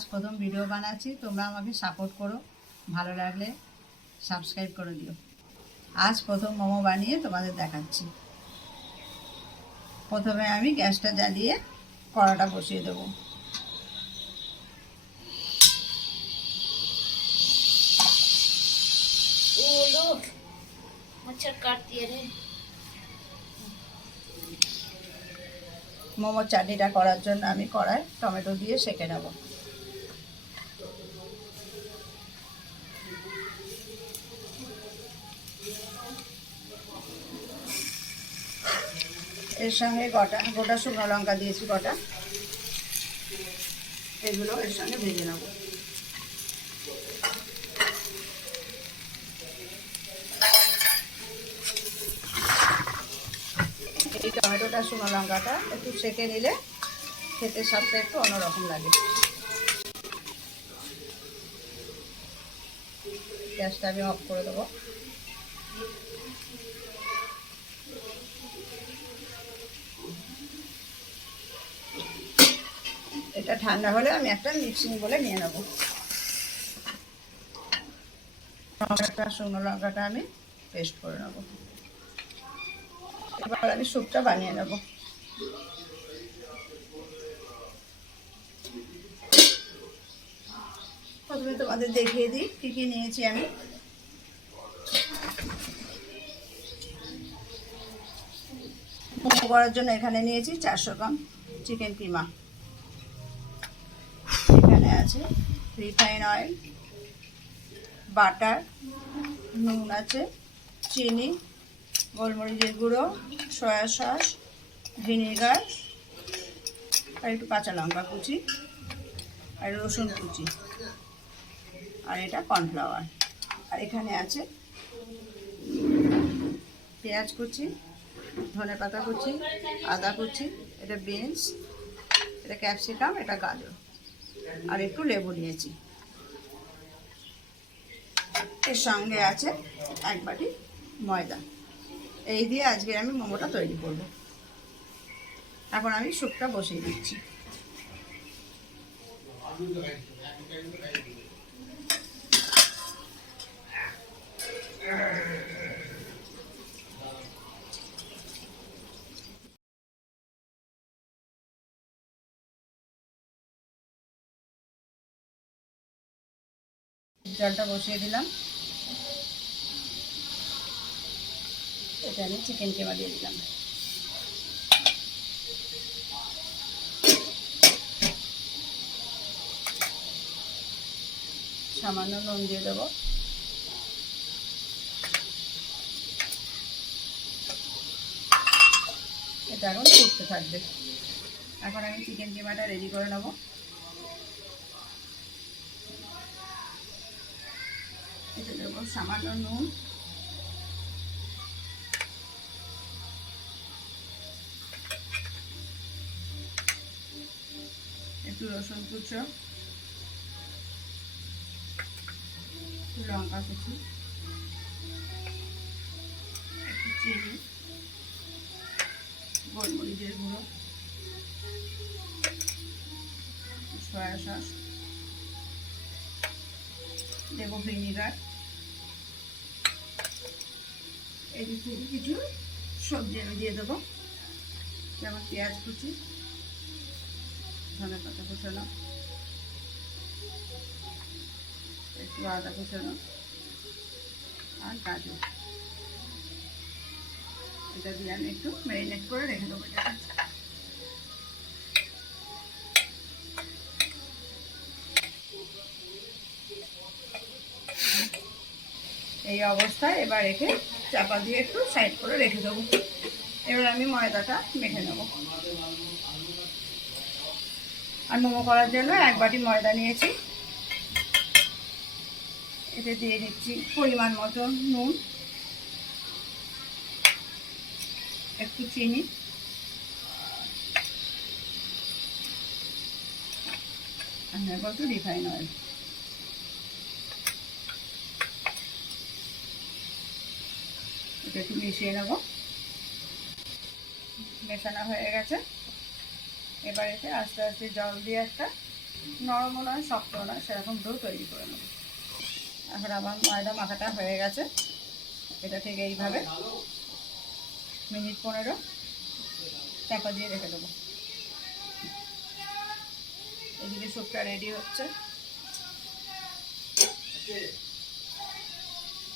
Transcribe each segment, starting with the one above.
আজ প্রথম ভিডিও বানাচ্ছি, তোমরা আমাকে সাপোর্ট করো, ভালো লাগলে সাবস্ক্রাইব করে দিও। আজ প্রথম মোমো বানিয়ে তোমাদের দেখাচ্ছি। প্রথমে আমি গ্যাসটা জ্বালিয়ে কড়াটা বসিয়ে দেবো। মোমোর চাটনিটা করার জন্য আমি কড়াই টমেটো দিয়ে সেঁকে নেব। এর সঙ্গে গোটা শুকনো লঙ্কা দিয়েছি কটা, এগুলো এর সঙ্গে ভেজে নেব। এই টমেটোটা শুকনো লঙ্কাটা একটু সেঁকে নিলে খেতে স্বাদটা একটু অন্যরকম লাগে। গ্যাসটা আমি অফ করে দেবো। এটা ঠান্ডা হলে আমি একটা মিক্সিং বলে নিয়ে নেব। টমেটোটা শুকনো লঙ্কাটা আমি পেস্ট করে নেব। এবার আমি স্যুপটা বানিয়ে নেব। প্রথমে তোমাদের দেখিয়ে দিই কী কী নিয়েছি আমি। মোমো করার জন্য এখানে নিয়েছি 400 গ্রাম চিকেন কিমা। এখানে আছে রিফাইন অয়েল, বাটার, নুন আছে, চিনি, গোলমরিচের গুঁড়ো, সয়া সস, ভিনেগার, আর একটু কাঁচা লঙ্কা কুচি, আর রসুন কুচি, আর এটা কর্নফ্লাওয়ার। আর এখানে আছে পেঁয়াজ কুচি, ধনে পাতা কুচি, আদা কুচি, এটা বিনস, এটা ক্যাপসিকাম, এটা গাজর, আর একটু লেবু নিয়েছি। এর সঙ্গে আছে 1 বাটি ময়দা। এই দিয়ে আজকে আমি মোমোটা তৈরি করব। এখন আমি স্যুপটা বসিয়ে দিচ্ছি। জলটা বসিয়ে দিলাম। এটা আমি চিকেন কিমা দিয়ে দিলাম। সামান্য নুন দিয়ে দেবো। এটা এখন ফুটতে থাকবে। এখন আমি চিকেন কিমাটা রেডি করে নেব। এতে দেবো সামান্য নুন, একটু রসুন কুচো, একটু লঙ্কা কুচি, একটু চিনি, গোলমরিচের গুঁড়ো, সয়া সস, দেবো ভিনিগার, এই কিছু সবজি আমি দিয়ে দেবো, যেমন পেঁয়াজ কুচি, ধনে পাতা কুচানো, একটু আদা কুচানো, আর গাজর। এটা দিয়ে আমি একটু ম্যারিনেট করে রেখে দেবো। এই অবস্থায় এবার রেখে চাপা দিয়ে একটু সাইড করে রেখে দেবো। এবার আমি ময়দাটা মেখে নেব। আর মোমো করার জন্য 1 বাটি ময়দা নিয়েছি। এতে দিয়ে দিচ্ছি পরিমাণ মতো নুন, একটু চিনি, আর নেব একটু রিফাইন অয়েল। এটা একটু মিশিয়ে নেব। মেশানো হয়ে গেছে। এবার এতে আস্তে আস্তে জল দিয়ে একটা নরমও নয় শক্তও নয়, সেরকম ডো তৈরি করে নেব। এখন আমার ময়দা মাখাটা হয়ে গেছে। এটা ঠিক এইভাবে মিনিট 15 চাপা দিয়ে রেখে দেবো। এদিকে স্যুপটা রেডি হচ্ছে।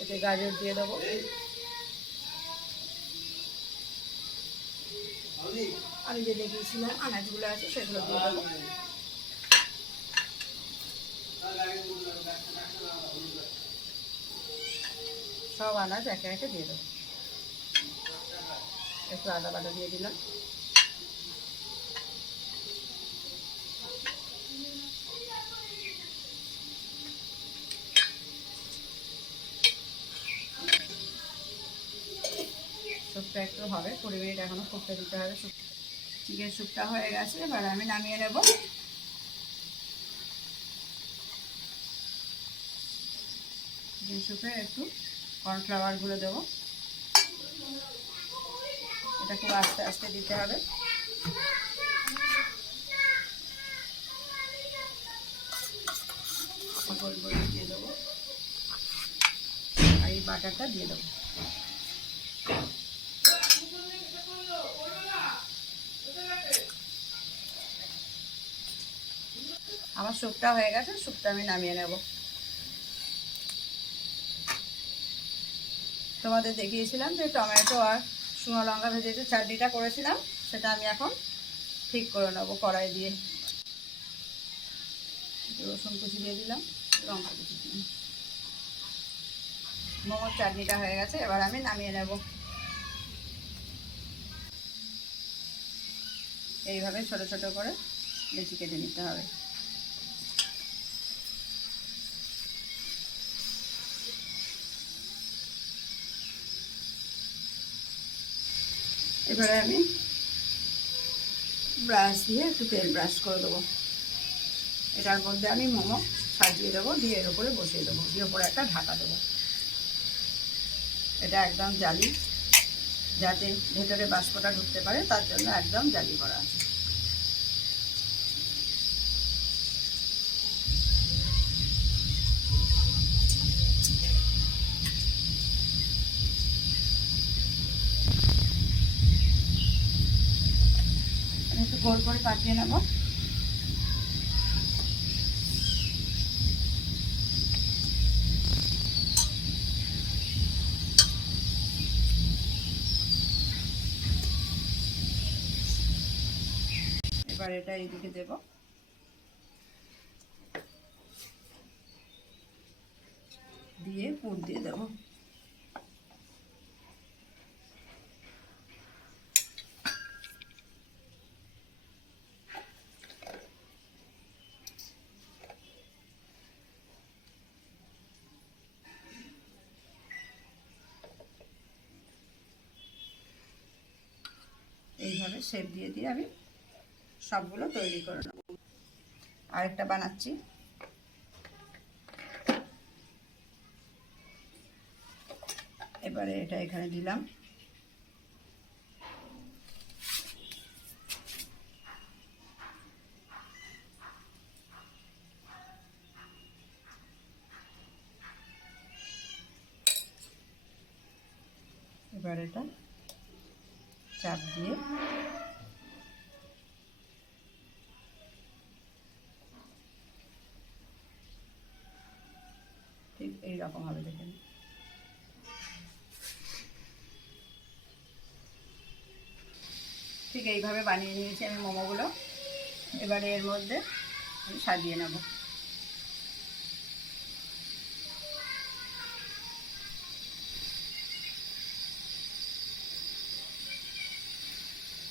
এতে গাজর দিয়ে দেবো, আমি যে দেখিয়েছিলাম আনাজগুলো আছে সেগুলো দিয়ে দেবো। সব আনাজ একে একে দিয়ে দেবো। একটু আদা বাটা দিয়ে দিলাম। স্যুপটা একটু হবে, 20 মিনিট এখনো ফুটতে দিতে হবে। চিকেন স্যুপটা হয়ে গেছে, এবার আমি নামিয়ে নেব। চিকেন স্যুপে একটু কর্নফ্লাওয়ারগুলো দেবো। এটা খুব আস্তে আস্তে দিতে হবে। গোলমরিচ দিয়ে দেবো, আর এই বাটারটা দিয়ে দেবো। আমার স্যুপটা হয়ে গেছে, স্যুপটা আমি নামিয়ে নেব। তোমাদের দেখিয়েছিলাম যে টমেটো আর শুকনো লঙ্কা ভেজে যে চাটনিটা করেছিলাম, সেটা আমি এখন ঠিক করে নেবো কড়াই দিয়ে। রসুন কুচি দিয়ে দিলাম, লঙ্কা কুচি দিলাম। মোমোর চাটনিটা হয়ে গেছে, এবার আমি নামিয়ে নেব। এইভাবে ছোট ছোট করে লেচি কেটে নিতে হবে। এবারে আমি ব্রাশ দিয়ে একটু তেল ব্রাশ করে দেবো। এটার মধ্যে আমি মোমো সাজিয়ে দেবো, দিয়ে এর উপরে বসিয়ে দেবো, দিয়ে ওপরে একটা ঢাকা দেবো। এটা একদম জালি, যাতে ভেতরে বাষ্পটা ঢুকতে পারে, তার জন্য একদম জালি করা আছে। একটু গোল করে পাঠিয়ে নেব। এবার এটা এইদিকে দেব, দিয়ে পুর দিয়ে দেবো। এইভাবে শেপ দিয়ে দিয়ে আমি সবগুলো তৈরি করে নেব। আরেকটা বানাচ্ছি। এবারে এটা এখানে দিলাম, এবার এটা চাপ দিয়ে ঠিক এইরকম হবে, দেখেন। ঠিক এইভাবে বানিয়ে নিয়েছি আমি মোমোগুলো। এবারে এর মধ্যে আমি সাজিয়ে নেব।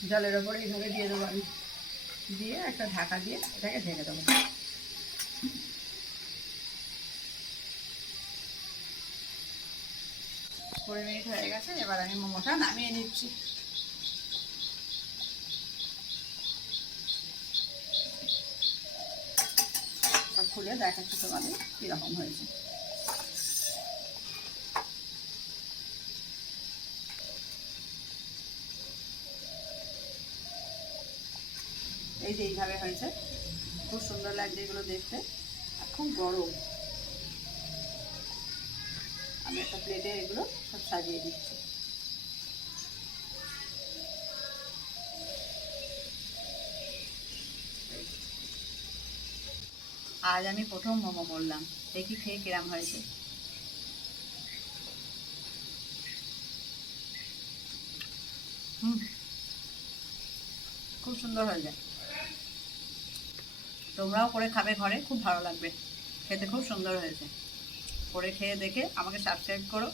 জলের ওপরে এইভাবে দিয়ে দেবো আমি, দিয়ে একটা ঢাকা দিয়ে এটাকে ঢেকে দেবো। 20 মিনিট হয়ে গেছে, এবার আমি মোমোটা নামিয়ে নিচ্ছি। সব খুলে দেখাচ্ছি তোমাদের কীরকম হয়েছে। এই যে এইভাবে হয়েছে, খুব সুন্দর লাগছে এগুলো দেখতে, আর খুব গরম। আমি একটা প্লেটে এগুলো সব সাজিয়ে দিচ্ছি। আজ আমি প্রথম মোমো করলাম, দেখি খেয়ে কিরম হয়েছে। খুব সুন্দর হয়েছে। তোমরাও করে খাবে ঘরে, খুব ভালো লাগবে, খেতে খুব সুন্দর হয়েছে। করে খেয়ে দেখে আমাকে সাবস্ক্রাইব করো।